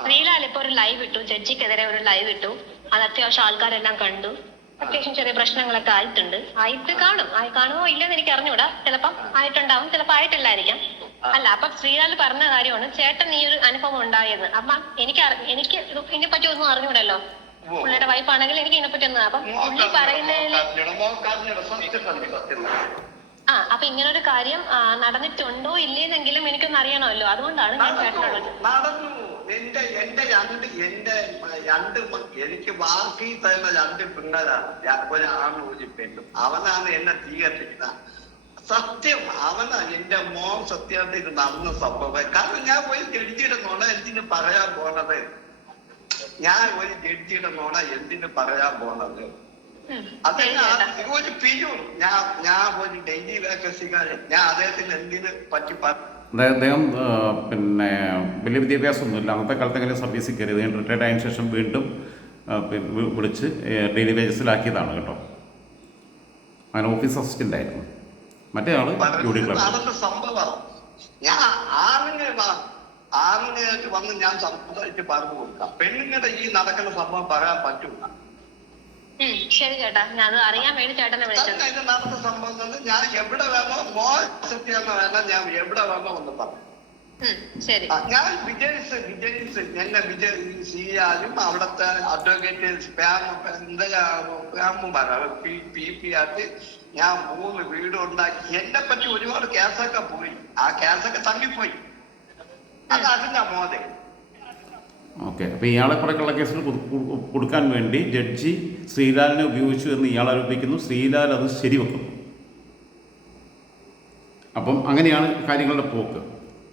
C: ശ്രീലാൽ ഇപ്പൊ ഒരു ലൈവ് ഇട്ടു. ജഡ്ജിക്കെതിരെ ഒരു ലൈവ് ഇട്ടു. അത് അത്യാവശ്യം ആൾക്കാരെല്ലാം കണ്ടു. അത്യാവശ്യം ചെറിയ പ്രശ്നങ്ങളൊക്കെ ആയിട്ടുണ്ട്. ആയിട്ട് കാണും. ആയി കാണുമോ ഇല്ലെന്ന് എനിക്ക് അറിഞ്ഞൂടാ. ചിലപ്പം ആയിട്ടുണ്ടാവും. ചിലപ്പോ ആയിട്ടില്ലായിരിക്കാം. അല്ല അപ്പൊ ശ്രീലാൽ പറഞ്ഞ കാര്യമാണ് ചേട്ടൻ ഈ ഒരു അനുഭവം ഉണ്ടായെന്ന്. അപ്പൊ എനിക്ക് എനിക്ക് ഇത് പുള്ളിയുടെ വൈഫാണെങ്കിൽ എനിക്ക് ഇതിനെപ്പറ്റി ഒന്നും അപ്പം പുള്ളി പറയുന്നതിൽ ആ അപ്പൊ ഇങ്ങനെ ഒരു കാര്യം നടന്നിട്ടുണ്ടോ ഇല്ലേന്നെങ്കിലും എനിക്കൊന്ന് അറിയണമല്ലോ. അതുകൊണ്ടാണ് ഞാൻ ചേട്ടനോട്
D: എന്റെ എന്റെ രണ്ട് എന്റെ രണ്ട് എനിക്ക് ബാക്കി തരുന്ന രണ്ട് പിള്ളേരാണ്. ഞാൻ- ഒരു പെണ്ണും. അവനാണ് എന്നെ തീ സത്യം അവനാ എന്റെ മോൻ സത്യമായിട്ട് ഇത് നടന്ന സംഭവം. കാരണം ഞാൻ പോയി നോണ പറയാൻ പോണത് ഞാൻ ഒരു ജഡ്ജിയുടെ നോണ എന്തിനു പറയാൻ പോണത്
C: ഉം.
D: അതെ
C: ശരി
D: ഒരു പിരിവ് ഞാൻ ഞാൻ ഒരു ഡെയിലി വേക്കൻസിക്കാരൻ. ഞാൻ അദ്ദേഹത്തിന് എന്തിനു പറ്റി പറ-
A: അതായത് അദ്ദേഹം പിന്നെ വലിയ വിദ്യാഭ്യാസമൊന്നുമില്ല. അന്നത്തെ കാലത്ത് എങ്ങനെ സർവീസിൽ കയറി റിട്ടയർഡ് ആയതിനു ശേഷം വീണ്ടും വിളിച്ച് ഡെയിലി വേജസിലാക്കിയതാണ് കേട്ടോ. അങ്ങനെ ഓഫീസ് അസിസ്റ്റന്റ് ആയിരുന്നു. മറ്റേ ആൾ ജോലി ക്ലർക്ക്
D: സംഭവം. ഞാൻ ആണുങ്ങൾ ആണുങ്ങൾക്ക് വന്ന് ഞാൻ സംസാരിച്ച് പറഞ്ഞു കൊടുക്കാം. പെണ്ണുങ്ങളുടെ ഈ നടക്കുന്ന സംഭവം പറയാൻ പറ്റൂല.
C: ശരി ചേട്ടാ. ഞാൻ അറിയാൻ വേണ്ടി ചേട്ടനെ വിളിച്ചത്.
D: തന്നെ ഇത് നടന്ന സംഭവം ഞാൻ എവിടെ വേണോ ഞാൻ എവിടെ വേണോ പറഞ്ഞു
C: ശരി.
D: ഞാൻ വിജയിച്ച് വിജയിച്ച് എന്നെ വിജയിച്ചാലും അവിടുത്തെ അഡ്വക്കേറ്റ് സ്പാം സ്പാമും പറയാം. പി പി പി ആയിട്ട് ഞാൻ മൂന്ന് വീട് ഉണ്ടാക്കി എന്നെ പറ്റി ഒരുപാട് കേസൊക്കെ പോയി. ആ കേസൊക്കെ തള്ളിപ്പോയി
A: ഓക്കെ. അപ്പോൾ ഇയാളെ കുറെ കള്ളക്കേസിൽ കൊടു- കൊടു- കൊടുക്കാൻ വേണ്ടി ജഡ്ജി ശ്രീലാലിനെ ഉപയോഗിച്ചു എന്ന് ഇയാൾ ആരോപിക്കുന്നു. ശ്രീലാൽ അത് ശരിവെക്കുന്നു അപ്പം അങ്ങനെയാണ് കാര്യങ്ങളുടെ പോക്ക്.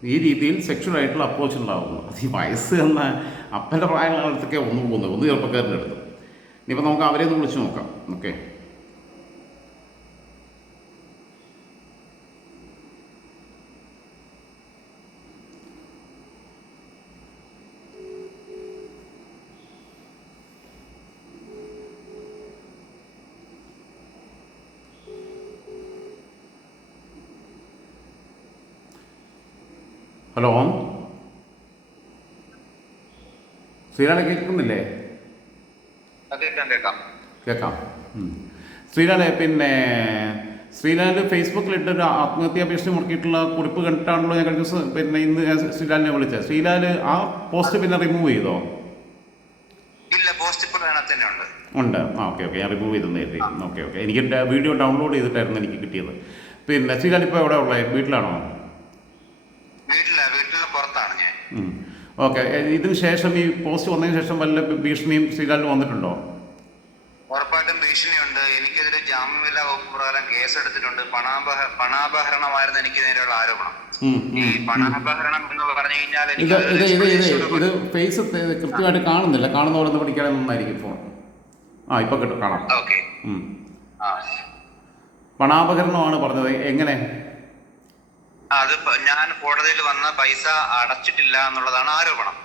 A: ഈ രീതിയിൽ സെക്ഷൽ ആയിട്ടുള്ള അപ്രോച്ച് ഉണ്ടാകുന്നു അത് ഈ വയസ്സ് എന്ന അപ്പന്റെ പ്രായമുള്ളടത്തൊക്കെ ഒന്ന് പോകുന്നത്. ഒന്ന് ചെറുപ്പക്കാരന്റെ അടുത്ത്. ഇനിയിപ്പോൾ നമുക്ക് അവരെ ഒന്ന് വിളിച്ചു നോക്കാം. ഓക്കെ ഹലോ ശ്രീലാലെ കേൾക്കുന്നില്ലേ?
B: കേൾക്കാം.
A: ശ്രീലാലെ പിന്നെ ശ്രീലാൽ ഫേസ്ബുക്കിലിട്ട് ഒരു ആത്മഹത്യാ ഭീഷണി മുടക്കിയിട്ടുള്ള കുറിപ്പ് കണ്ടിട്ടാണല്ലോ ഞാൻ കഴിഞ്ഞ ദിവസം പിന്നെ ഇന്ന് ഞാൻ ശ്രീലാലിനെ വിളിച്ചത്. ശ്രീലാൽ ആ പോസ്റ്റ് പിന്നെ റിമൂവ് ചെയ്തോ?
B: ഇല്ല പോസ്റ്റ് ഇപ്പോൾ തന്നെ ഉണ്ട്.
A: ഉണ്ട്. ആ ഓക്കെ ഓക്കെ. ഞാൻ റിമൂവ് ചെയ്തെന്ന് കരുതി ഓക്കെ ഓക്കെ. എനിക്ക് വീഡിയോ ഡൗൺലോഡ് ചെയ്തിട്ടായിരുന്നു എനിക്ക് കിട്ടിയത്. പിന്നെ ശ്രീലാൽ ഇപ്പോൾ എവിടെ ഉള്ളത്? വീട്ടിലാണോ?
B: വീട്ടില വീട്ടിൽ പുറത്താണ് ഞാൻ
A: ഓക്കെ ഇതിന് ശേഷം ഈ പോസ്റ്റ് വന്നതിന് ശേഷം വല്ല ഭീഷണിയും ശ്രീലാലിന് വന്നിട്ടുണ്ടോ?
B: ഉറപ്പായിട്ടും ഭീഷണിയുണ്ട്. എനിക്കെതിരെ ജാമ്യമില്ലാ വകുപ്പ് പ്രകാരം കേസെടുത്തിട്ടുണ്ട്. പണാപഹ പണാപഹരണമായിരുന്നു എനിക്ക് നേരെയുള്ള ആരോപണം. ഈ പണാപഹരണം എന്ന് പറഞ്ഞു കഴിഞ്ഞാൽ
A: ഇത് ഇത് ഇത് ഇത് ഇത് ഫേസ് കൃത്യമായിട്ട് കാണുന്നില്ല. കാണുന്ന പോലെ ഒന്ന് പഠിക്കാൻ നന്നായിരിക്കും ഫോൺ ആ ഇപ്പൊ കിട്ടും കാണാം.
B: ഓക്കെ
A: പണാപകരണമാണ് പറഞ്ഞത്. എങ്ങനെ?
B: അത് ഞാൻ കോടതിയിൽ വന്ന പൈസ അടച്ചിട്ടില്ല എന്നുള്ളതാണ് ആരോപണം.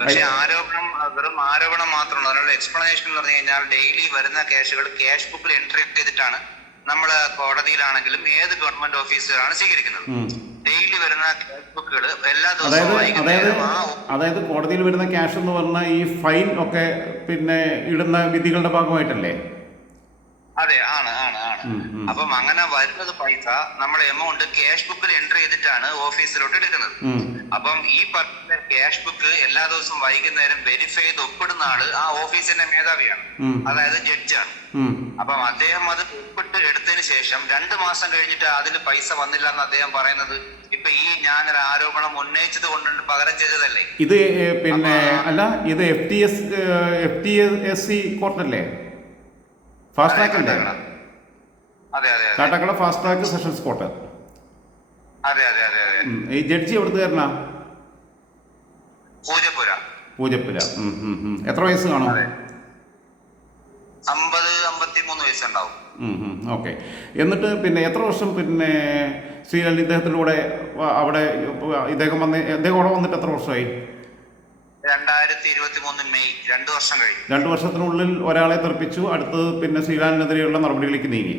B: പക്ഷെ ആരോപണം വെറും ആരോപണം മാത്രമാണ് അതിനുള്ള എക്സ്പ്ലനേഷൻ എന്ന് പറഞ്ഞു കഴിഞ്ഞാൽ ഡെയിലി വരുന്ന കേസുകൾ ക്യാഷ് ബുക്കിൽ എൻട്രി ചെയ്തിട്ടാണ് നമ്മൾ കോടതിയിലാണെങ്കിലും ഏത് ഗവൺമെന്റ് ഓഫീസിലാണ് സ്വീകരിക്കുന്നത്. ഡെയിലി വരുന്ന ക്യാഷ് ബുക്കുകൾ എല്ലാ ദിവസവും
A: അതായത് അതായത് കോടതിയിൽ വരുന്ന ക്യാഷ് എന്ന് പറഞ്ഞാൽ ഈ ഫൈൻ ഒക്കെ പിന്നെ ഇടുന്ന വിധികളുടെ ഭാഗമായിട്ടല്ലേ
B: അതെ ആണ് ആണ്. അപ്പം അങ്ങനെ വരുന്നത് പൈസ നമ്മൾ എമൗണ്ട് ക്യാഷ് ബുക്കിൽ എൻട്രി ചെയ്തിട്ടാണ് ഓഫീസിലോട്ട് എടുക്കുന്നത്. അപ്പം ഈ പറഞ്ഞ ക്യാഷ് ബുക്ക് എല്ലാ ദിവസവും വൈകുന്നേരം വെരിഫൈ ചെയ്ത് ഒപ്പിടുന്ന ആൾ ആ ഓഫീസിന്റെ മേധാവിയാണ്. അതായത് ജഡ്ജാണ്. അപ്പം അദ്ദേഹം അത് ഒപ്പിട്ട് എടുത്തതിന് ശേഷം രണ്ട് മാസം കഴിഞ്ഞിട്ട് അതിൽ പൈസ വന്നില്ല എന്ന് അദ്ദേഹം പറയുന്നത് ഇപ്പൊ ഈ ഞാൻ ഒരു ആരോപണം ഉന്നയിച്ചത് കൊണ്ട് പകരം ചെയ്തതല്ലേ?
A: ഇത് പിന്നെ അല്ല ഇത് F T S F T S C കോർട്ടല്ലേ fast track അല്ലേ? Kattakada fast track sessions court. ഈ ജഡ്ജി എവിടുത്തുകാരനാ
B: പൂജപ്പുര.
A: പൂജപ്പുര. എത്ര വയസ്സ് കാണും.
B: അമ്പത് വയസ്സുണ്ടാവും.
A: ഓക്കെ. എന്നിട്ട് പിന്നെ എത്ര വർഷം പിന്നെ ശ്രീലൽ ഇദ്ദേഹത്തിന്റെ കൂടെ അവിടെ ഇദ്ദേഹം വന്ന് ഇദ്ദേഹം അവിടെ വന്നിട്ട് എത്ര വർഷമായി?
B: രണ്ടായിരത്തി ഇരുപത്തി മൂന്ന് മെയ് രണ്ട് വർഷം കഴിഞ്ഞു.
A: രണ്ട് വർഷത്തിനുള്ളിൽ ഒരാളെ തെറിപ്പിച്ചു അടുത്തത് പിന്നെ ശ്രീലാലിനെതിരെയുള്ള നടപടികളിലേക്ക് നീങ്ങി.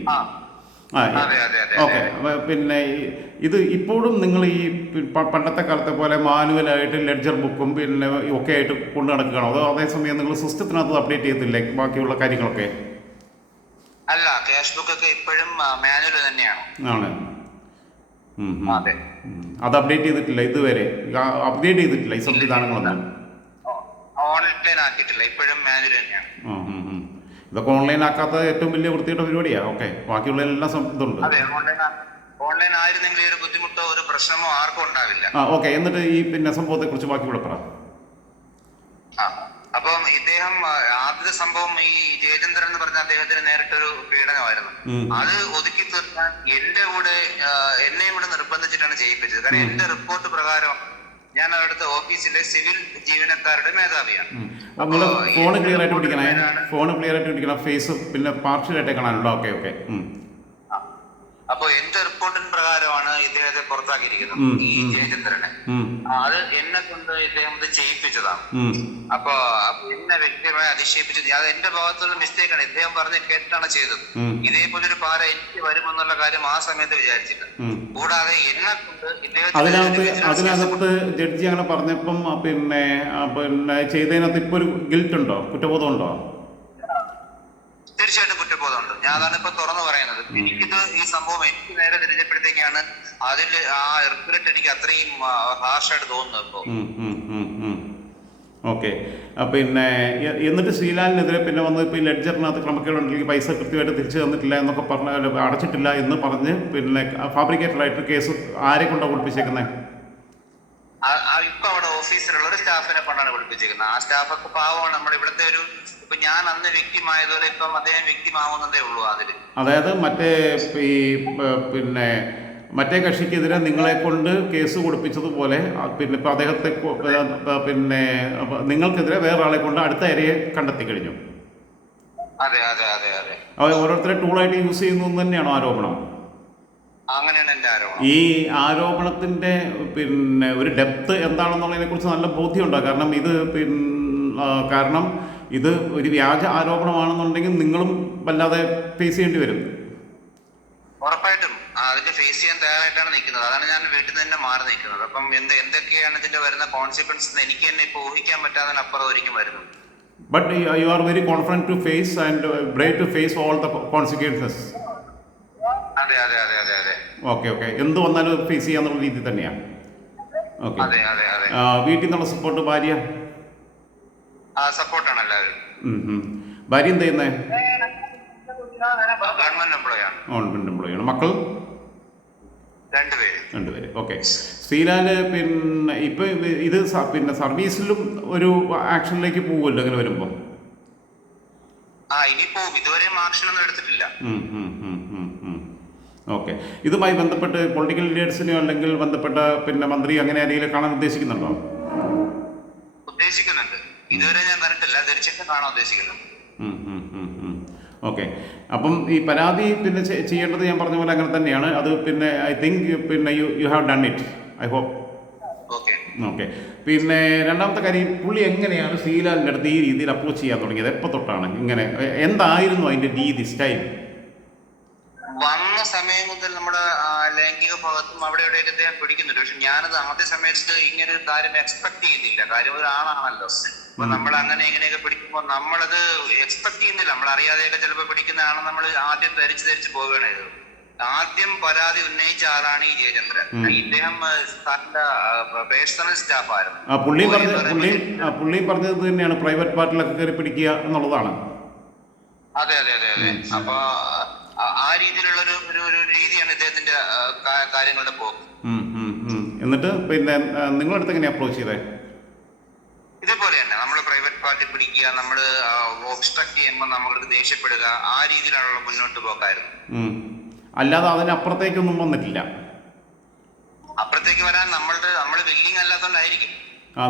A: ഓക്കെ. പിന്നെ ഇത് ഇപ്പോഴും നിങ്ങൾ ഈ പണ്ടത്തെ കാലത്തെ പോലെ മാനുവലായിട്ട് ലെഡ്ജർ ബുക്കും പിന്നെ ഒക്കെ ആയിട്ട് കൊണ്ടു നടക്കുകയാണോ? അതോ അതേസമയം നിങ്ങൾ സിസ്റ്റത്തിനകത്ത് അപ്ഡേറ്റ് ചെയ്യത്തില്ലേ ബാക്കിയുള്ള കാര്യങ്ങളൊക്കെ?
B: അല്ല ക്യാഷ് ബുക്ക് ഒക്കെ ഇപ്പോഴും മാനുവൽ തന്നെയാണ്.
A: ആണ്.
B: അതെ.
A: അപ്ഡേറ്റ് ചെയ്തിട്ടില്ല ഇതുവരെ. അപ്ഡേറ്റ് ചെയ്തിട്ടില്ല ഈ സംവിധാനങ്ങളൊന്നും?
B: ഓൺലൈൻ ആക്കിയിട്ടില്ല ഇപ്പോഴും മാനുവൽ തന്നെയാണ്.
A: ഇതൊക്കെ ഓൺലൈൻ ആക്കാത്ത ഏറ്റവും വലിയ വൃത്തിയുടെ പരിപാടിയാണ് ഓക്കെ ബാക്കിയുള്ള എല്ലാ ഇതുണ്ട്.
B: അതെ ഓൺലൈൻ ഓൺലൈൻ ആയിരുന്നെങ്കിൽ ഒരു ബുദ്ധിമുട്ടോ ഒരു പ്രശ്നമോ ആർക്കും ഉണ്ടാവില്ല.
A: ആ ഓക്കെ എന്നിട്ട് ഈ പിന്നെ സംഭവത്തെ കുറിച്ച് ബാക്കി കൂടെ പറ
B: അപ്പം ഇദ്ദേഹം ആദ്യത്തെ സംഭവം ഈ ജയചന്ദ്രൻ എന്ന് പറഞ്ഞ അദ്ദേഹത്തിന് നേരിട്ടൊരു പീഡനമായിരുന്നു. അത് ഒതുക്കി തീർക്കാൻ എന്റെ കൂടെ എന്നെയും കൂടെ നിർബന്ധിച്ചിട്ടാണ് ചെയ്യിപ്പിച്ചത്. കാരണം എന്റെ റിപ്പോർട്ട് പ്രകാരം ഞാൻ അവിടുത്തെ ഓഫീസിലെ സിവിൽ ജീവനക്കാരുടെ മേധാവിയാണ്.
A: ഫോൺ ക്ലിയർ ആയിട്ട് പിടിക്കണേ. ഫോൺ ക്ലിയർ ആയിട്ട് പിടിക്കണം. ഫേസ് പിന്നെ പാർഷ്യലായിട്ട് കാണാനുള്ളൂ ഓക്കെ ഓക്കെ
B: അപ്പൊ എന്റെ റിപ്പോർട്ടിന് പ്രകാരമാണ് ഇദ്ദേഹത്തെ പുറത്താക്കിയിരിക്കുന്നത്. ഈ. ജയചന്ദ്രനെ അത് എന്നെ കൊണ്ട് ഇദ്ദേഹം ഇത് ചെയ്യിപ്പിച്ചതാണ്. അപ്പൊ എന്നെ വ്യക്തിപരമായി അധിക്ഷേപിച്ചത് അത് എന്റെ ഭാഗത്തുള്ള മിസ്റ്റേക്ക് ആണ് ഇദ്ദേഹം പറഞ്ഞ് കേട്ടാണ് ചെയ്തത്. ഇതേപോലെ ഒരു പാര എനിക്ക് വരുമെന്നുള്ള കാര്യം ആ സമയത്ത് വിചാരിച്ചില്ല. കൂടാതെ എന്നെ കൊണ്ട്
A: അതിനകത്ത് ജഡ്ജി അങ്ങനെ പറഞ്ഞപ്പം പിന്നെ പിന്നെ ചെയ്തതിനകത്ത് ഇപ്പൊ ഒരു ഗിൽറ്റ് ഉണ്ടോ? കുറ്റബോധം ഉണ്ടോ?
B: അതാണ് ഇപ്പൊ തുറന്നു പറയുന്നത്. എനിക്കിത് ഈ സംഭവം എനിക്ക് നേരെ തിരിഞ്ഞപ്പോഴത്തേക്കാണ് അതിൽ ആ റിഗ്രറ്റ് എനിക്ക് അത്രയും ഹാർഷായിട്ട് തോന്നുന്നത് ഇപ്പൊ.
A: ഓക്കെ. പിന്നെ എന്നിട്ട് ശ്രീലാലിനെതിരെ പിന്നെ വന്ന് ഇപ്പോൾ ഈ ലെഡ്ജറിനകത്ത് ക്രമക്കേടുണ്ടെങ്കിൽ പൈസ കൃത്യമായിട്ട് തിരിച്ചു തന്നിട്ടില്ല എന്നൊക്കെ പറഞ്ഞ അടച്ചിട്ടില്ല എന്ന് പറഞ്ഞ് പിന്നെ ഫാബ്രിക്കേറ്റഡ് ആയിട്ട് കേസ് ആരെ കൊണ്ടാണ്
B: കുളിപ്പിച്ചേക്കുന്നത് ഇപ്പൊ അവിടെ ഓഫീസിലുള്ള ഒരു സ്റ്റാഫിനെ കൊണ്ടാണ് വിളിപ്പിച്ചിരിക്കുന്നത് ആ സ്റ്റാഫൊക്കെ പാവമാണ്. നമ്മുടെ ഇവിടുത്തെ ഒരു ഇപ്പൊ ഞാൻ അന്ന് വ്യക്തിമായതോടെ ഇപ്പം അദ്ദേഹം വ്യക്തിമാവുന്നതേ ഉള്ളൂ അതിൽ.
A: അതായത് മറ്റേ ഈ പിന്നെ മറ്റേ കക്ഷിക്കെതിരെ നിങ്ങളെ കൊണ്ട് കേസ് കൊടുപ്പിച്ചതുപോലെ പിന്നെ ഇപ്പം അദ്ദേഹത്തെ പിന്നെ നിങ്ങൾക്കെതിരെ വേറൊരാളെ കൊണ്ട് അടുത്ത ഏരിയയെ കണ്ടെത്തി കഴിഞ്ഞു.
B: അതെ അതെ അതെ അതെ.
A: ഓരോരുത്തരെ ടൂളായിട്ട് യൂസ് ചെയ്യുന്നു തന്നെയാണോ ആരോപണം?
B: അങ്ങനെയാണ് ആരോപണം.
A: ഈ ആരോപണത്തിന്റെ പിന്നെ ഒരു ഡെപ്ത് എന്താണെന്നുള്ളതിനെ കുറിച്ച് നല്ല ബോധ്യമുണ്ടോ. കാരണം ഇത് പിന്നെ കാരണം ഇത് ഒരു വ്യാജ ആരോപണമാണെന്നുണ്ടെങ്കിൽ നിങ്ങളും വല്ലാതെ ഫേസ് ചെയ്യേണ്ടി വരും.
B: ഉറപ്പായിട്ടും. അതിന്റെ ഫേസ് ചെയ്യാൻ തയ്യാറായിട്ടാണ് നിൽക്കുന്നത്. അതാണ് ഞാൻ വീട്ടിൽ നിന്ന് തന്നെ മാറി നിൽക്കുന്നത്. അപ്പം എന്ത് എന്തൊക്കെയാണ് ഇതിന്റെ വരുന്ന കോൺസിക്വൻസ് എന്ന് എനിക്ക് തന്നെ ഇപ്പോൾ ഊഹിക്കാൻ പറ്റാതെ അപ്പുറം ഒരിക്കും വരുന്നു.
A: But you are very confident to face and brave to face all the consequences
B: അതെ അതെ അതെ അതെ അതെ.
A: ഓക്കെ ഓക്കെ എന്ത് വന്നാലും ഫേസ് ചെയ്യാന്നുള്ള രീതി തന്നെയാണ് ഓക്കെ വീട്ടിൽ നിന്നുള്ള സപ്പോർട്ട് ഭാര്യ?
B: സപ്പോർട്ടാണ് എല്ലാവരും.
A: ഭാര്യ എന്ത്
B: ഗവൺമെന്റ്
A: എംപ്ലോയിയാണ് മക്കൾ?
B: രണ്ടുപേര്
A: രണ്ടുപേര് ഓക്കെ. ശ്രീലാൽ പിന്നെ ഇപ്പൊ ഇത് പിന്നെ സർവീസിലും ഒരു ആക്ഷനിലേക്ക് പോകുമല്ലോ അങ്ങനെ വരുമ്പോ?
B: ആ ആക്ഷൻ ഒന്നും എടുത്തിട്ടില്ല.
A: ഓക്കെ. ഇതുമായി ബന്ധപ്പെട്ട് പൊളിറ്റിക്കൽ ലീഡേഴ്സിനെയോ അല്ലെങ്കിൽ ബന്ധപ്പെട്ട പിന്നെ മന്ത്രി അങ്ങനെ ആരെങ്കിലും കാണാൻ ഉദ്ദേശിക്കുന്നുണ്ടോ?
B: ഉദ്ദേശിക്കുന്നുണ്ട്. ഇതുവരെ ഞാൻ വരട്ടില്ല തിരിച്ചിട്ട് കാണാൻ ഉദ്ദേശിക്കുന്നത്?
A: ഓക്കെ. അപ്പം ഈ പരാതി പിന്നെ ചെയ്യേണ്ടത് ഞാൻ പറഞ്ഞ പോലെ അങ്ങനെ തന്നെയാണ്. അത് പിന്നെ ഐ തിങ്ക് പിന്നെ you you have done it. I hope.
B: Okay.
A: Okay. പിന്നെ രണ്ടാമത്തെ കാര്യം പുള്ളി എങ്ങനെയാണ് ശ്രീലാലിന്റെ അടുത്ത് ഈ രീതിയിൽ അപ്രോച്ച് ചെയ്യാൻ തുടങ്ങിയത്? എപ്പോൾ തൊട്ടാണ്? ഇങ്ങനെ എന്തായിരുന്നു അതിന്റെ രീതി സ്റ്റൈൽ
B: വന്ന സമയം മുതൽ നമ്മുടെ ലൈംഗിക ഭാഗത്തും അവിടെ എവിടെയൊക്കെ അദ്ദേഹം പിടിക്കുന്നുണ്ട്. പക്ഷെ ഞാനത് ആദ്യ സമയത്ത് ഇങ്ങനെ ഒരു കാര്യം എക്സ്പെക്ട് ചെയ്യുന്നില്ല. കാര്യം ഒരു ആണാണല്ലോ അപ്പൊ നമ്മൾ അങ്ങനെ ഇങ്ങനെയൊക്കെ പിടിക്കുമ്പോൾ നമ്മളത് എക്സ്പെക്ട് ചെയ്യുന്നില്ല. നമ്മൾ അറിയാതെയൊക്കെ ചിലപ്പോൾ പിടിക്കുന്നതാണ് നമ്മൾ ആദ്യം ധരിച്ച് ധരിച്ച് പോവുകയാണ് ചെയ്തത്. ആദ്യം പരാതി ഉന്നയിച്ച ആളാണ് ഈ ജയചന്ദ്രൻ. ഇദ്ദേഹം സ്ഥലത്തെ സാറിന്റെ പേഴ്സണൽ സ്റ്റാഫ് ആയിരുന്നു.
A: പുള്ളി പുള്ളി പറഞ്ഞത് തന്നെയാണ്. പ്രൈവറ്റ് പാർട്ടിലൊക്കെ കയറി പിടിക്കുക എന്നുള്ളതാണ്.
B: അതെ അതെ അതെ അതെ. അപ്പൊ ആ- രീതിയിലുള്ള ഒരു ഒരു രീതിയാണ് ഇദ്ദേഹത്തിന്റെ കാര്യങ്ങളുടെ പോക്ക്.
A: എന്നിട്ട് പിന്നെ നിങ്ങളടുത്ത് എങ്ങനെ അപ്രോച്ച് ചെയ്തേ?
B: ഇതേപോലെ തന്നെ നമ്മൾ പ്രൈവറ്റ് പാർട്ടി പിടിക്കുക നമ്മൾ ഓബ്സ്ട്രക്ട് ചെയ്യുമ്പോൾ നമ്മൾക്ക് ദേഷ്യപ്പെടുക ആ രീതിയിലാണുള്ള മുന്നോട്ട് പോക്കായിരുന്നു.
A: അല്ലാതെ അതിനപ്പുറത്തേക്കൊന്നും വന്നിട്ടില്ല.
B: അപ്പുറത്തേക്ക് വരാൻ നമ്മളുടെ നമ്മൾ വെല്ലിങ് അല്ലാത്തോണ്ടായിരിക്കും.
A: ആ,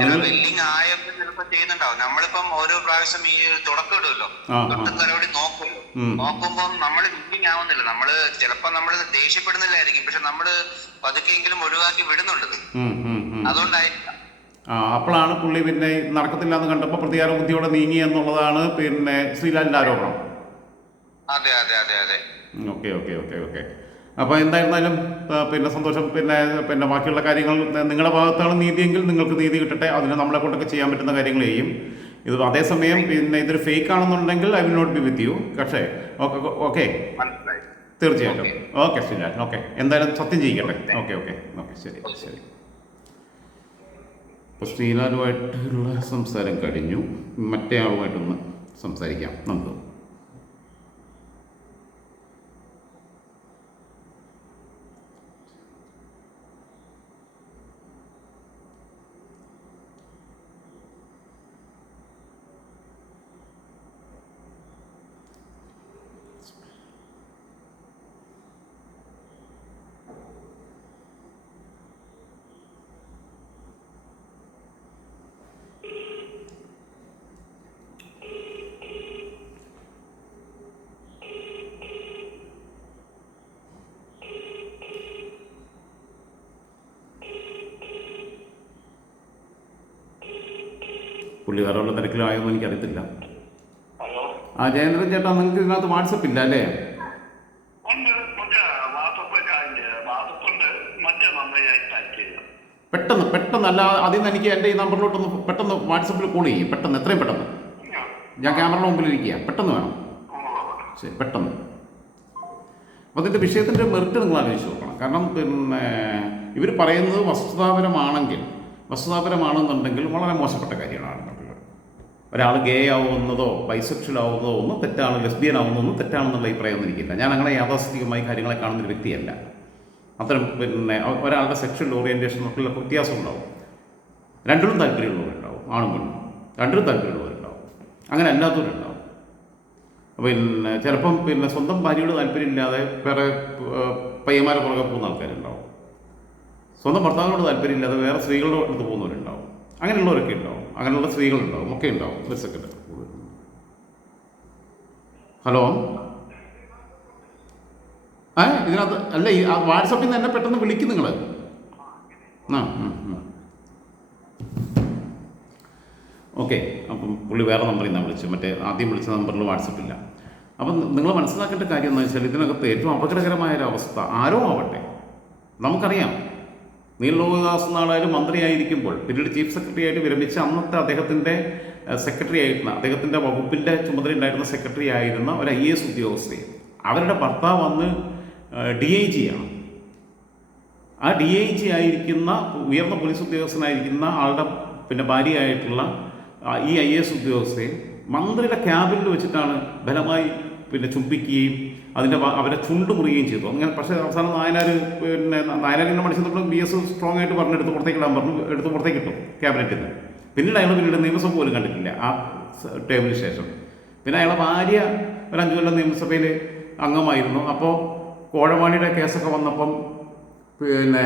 B: ആയപ്പോ ചിലപ്പോ ചെയ്യുന്നുണ്ടാവും. നമ്മളിപ്പം ഓരോ പ്രാവശ്യം ഈ തുടക്കം ഇടുമല്ലോ.
A: തുടക്കം.
B: തൊട്ടും തലവടി നോക്കുമല്ലോ.
A: നോക്കുമ്പോ
B: നോക്കുമ്പോൾ നമ്മൾ വെല്ലിങ് ആവുന്നില്ല. നമ്മൾ ചിലപ്പോ നമ്മൾ ദേഷ്യപ്പെടുന്നില്ലായിരിക്കും. പക്ഷെ നമ്മൾ പതുക്കെങ്കിലും ഒഴിവാക്കി
A: വിടുന്നുണ്ട്.
B: അതുകൊണ്ടായിരിക്കാം.
A: ആ അപ്പോഴാണ് പുള്ളി പിന്നെ നടക്കത്തില്ല എന്ന് കണ്ടപ്പോൾ പ്രതികാര ബുദ്ധിയോടെ നീങ്ങി എന്നുള്ളതാണ് പിന്നെ ശ്രീലാലിന്റെ ആരോപണം.
B: അതെ അതെ അതെ അതെ.
A: Okay okay okay okay. അപ്പോൾ എന്തായിരുന്നാലും പിന്നെ സന്തോഷം പിന്നെ പിന്നെ ബാക്കിയുള്ള കാര്യങ്ങൾ നിങ്ങളുടെ ഭാഗത്താണ് നീതിയെങ്കിൽ നിങ്ങൾക്ക് നീതി കിട്ടട്ടെ അതിന് നമ്മളെ കൊണ്ടൊക്കെ ചെയ്യാൻ പറ്റുന്ന കാര്യങ്ങൾ ചെയ്യും. ഇത് അതേസമയം പിന്നെ ഇതൊരു ഫേക്ക് ആണെന്നുണ്ടെങ്കിൽ I will not be with you പക്ഷേ ഓക്കെ ഓക്കെ. തീർച്ചയായിട്ടും. Okay Srilal okay. എന്തായാലും സത്യം ചെയ്യിക്കട്ടെ. ഓക്കെ ഓക്കെ ഓക്കെ ശരി ശരി. അപ്പോൾ ശ്രീലാലുമായിട്ടുള്ള സംസാരം കഴിഞ്ഞു. മറ്റേ ആളുമായിട്ടൊന്ന് സംസാരിക്കാം. നമുക്ക് പുള്ളി വേറെ വല്ല തിരക്കിലായോന്ന് എനിക്കറിയത്തില്ല. ആ ജയേന്ദ്രൻ ചേട്ടാ നിങ്ങൾക്ക് ഇതിനകത്ത് വാട്സപ്പ് ഇല്ല അല്ലേ? പെട്ടെന്ന് പെട്ടെന്ന് അല്ല അതിൽ നിന്ന് എനിക്ക് എന്റെ ഈ നമ്പറിലോട്ടൊന്ന് പെട്ടെന്ന് വാട്സപ്പിൽ കോൾ ചെയ്യും. പെട്ടെന്ന് എത്രയും പെട്ടെന്ന്. ഞാൻ ക്യാമറയുടെ മുമ്പിൽ ഇരിക്കുക. പെട്ടെന്ന് വേണം. ശരി പെട്ടെന്ന്. അപ്പോൾ അതിന്റെ വിഷയത്തിന്റെ മെറിറ്റ് നിങ്ങൾ ആലോചിച്ച് നോക്കണം. കാരണം പിന്നെ ഇവർ പറയുന്നത് വസ്തുതാപരമാണെങ്കിൽ വസ്തുതാപരമാണെന്നുണ്ടെങ്കിൽ വളരെ മോശപ്പെട്ട കാര്യങ്ങളാണ്. ഒരാൾ ഗേ ആവുന്നതോ ബൈസെക്ഷൽ ആവുന്നതോ ഒന്നും തെറ്റാണ് ലെസ്ബിയൻ ആവുന്നതൊന്നും തെറ്റാണെന്നുള്ള അഭിപ്രായമൊന്നും എനിക്കില്ല. ഞാൻ അങ്ങനെ യാഥാസ്ഥിതികമായി കാര്യങ്ങളെ കാണുന്ന ഒരു വ്യക്തിയല്ല. അത്തരം പിന്നെ ഒരാളുടെ സെക്ഷൽ ഓറിയന്റേഷൻ ഓറിയന്റേഷനൊക്കെ വ്യത്യാസം ഉണ്ടാവും രണ്ടിലും താല്പര്യമുള്ളവരുണ്ടാവും ആണും പെണ്ണും. രണ്ടിലും താല്പര്യമുള്ളവരുണ്ടാവും. അങ്ങനെ അല്ലാത്തവരുണ്ടാവും. പിന്നെ ചിലപ്പം പിന്നെ സ്വന്തം ഭാര്യയോട് താല്പര്യമില്ലാതെ വേറെ പയ്യന്മാരെ പുറകെ പോകുന്ന ആൾക്കാരുണ്ടാവും. സ്വന്തം ഭർത്താവിനോട് താല്പര്യമില്ലാതെ വേറെ സ്ത്രീകളുടെ അടുത്ത് പോകുന്നവരുണ്ടാവും. അങ്ങനെയുള്ളവരൊക്കെ ഉണ്ടാവും. അങ്ങനെയുള്ള സ്ത്രീകളുണ്ടാവും ഒക്കെ ഉണ്ടാവും ഒരു സെക്കൻഡ് ഹലോ ഏ ഇതിനകത്ത് അല്ല വാട്സപ്പിൽ നിന്ന് എന്നെ പെട്ടെന്ന് വിളിക്കും നിങ്ങൾ. ഓക്കെ അപ്പം പുള്ളി വേറെ നമ്പറിൽ നിന്നാണ് വിളിച്ചത്. മറ്റേ ആദ്യം വിളിച്ച നമ്പറിൽ വാട്സപ്പില്ല അപ്പം നിങ്ങൾ മനസ്സിലാക്കേണ്ട കാര്യം എന്ന് വെച്ചാൽ ഇതിനകത്ത് ഏറ്റവും അപകടകരമായ ഒരു അവസ്ഥ ആരോ ആവട്ടെ. നമുക്കറിയാം. നീലോകദാസ് നാളായാലും മന്ത്രിയായിരിക്കുമ്പോൾ പിന്നീട് ചീഫ് സെക്രട്ടറി ആയിട്ട് വിരമിച്ച അന്നത്തെ അദ്ദേഹത്തിന്റെ സെക്രട്ടറി ആയിരുന്ന അദ്ദേഹത്തിന്റെ വകുപ്പിന്റെ ചുമതല ഉണ്ടായിരുന്ന സെക്രട്ടറി ആയിരുന്ന ഒരു ഐ എസ് ഉദ്യോഗസ്ഥയെ അവരുടെ ഭർത്താവ് അന്ന് ഡി ഐ ജി ആണ്. ആ ഡി ഐ ജി ആയിരിക്കുന്ന ഉയർന്ന പോലീസ് ഉദ്യോഗസ്ഥനായിരിക്കുന്ന ആളുടെ പിന്നെ ഭാര്യയായിട്ടുള്ള ഈ ഐ എസ് ഉദ്യോഗസ്ഥയെ മന്ത്രിയുടെ ക്യാബിനിൽ വെച്ചിട്ടാണ് ബലമായി പിന്നെ ചുംബിക്കുകയും അതിന്റെ അവരെ ചുണ്ട് മുറിയുകയും ചെയ്തു. അങ്ങനെ പക്ഷേ അവസാനം നായനാർ പിന്നെ നായനാരിന്റെ നമ്മൾ ബി എസ് സ്ട്രോങ് ആയിട്ട് പറഞ്ഞു എടുത്ത് പുറത്തേക്ക് ഇടാൻ പറഞ്ഞു. എടുത്ത് പുറത്തേക്ക് ഇട്ടു ക്യാബിനറ്റിൽ നിന്ന് പിന്നീട് അയാൾ പിന്നീട് നിയമസഭ പോലും കണ്ടിട്ടില്ല ആ ടേമിന് ശേഷം. പിന്നെ അയാളെ ഭാര്യ ഒരു അഞ്ചു കൊല്ലം നിയമസഭയിൽ അംഗമായിരുന്നു. അപ്പോൾ കോഴവാണിയുടെ കേസൊക്കെ വന്നപ്പം പിന്നെ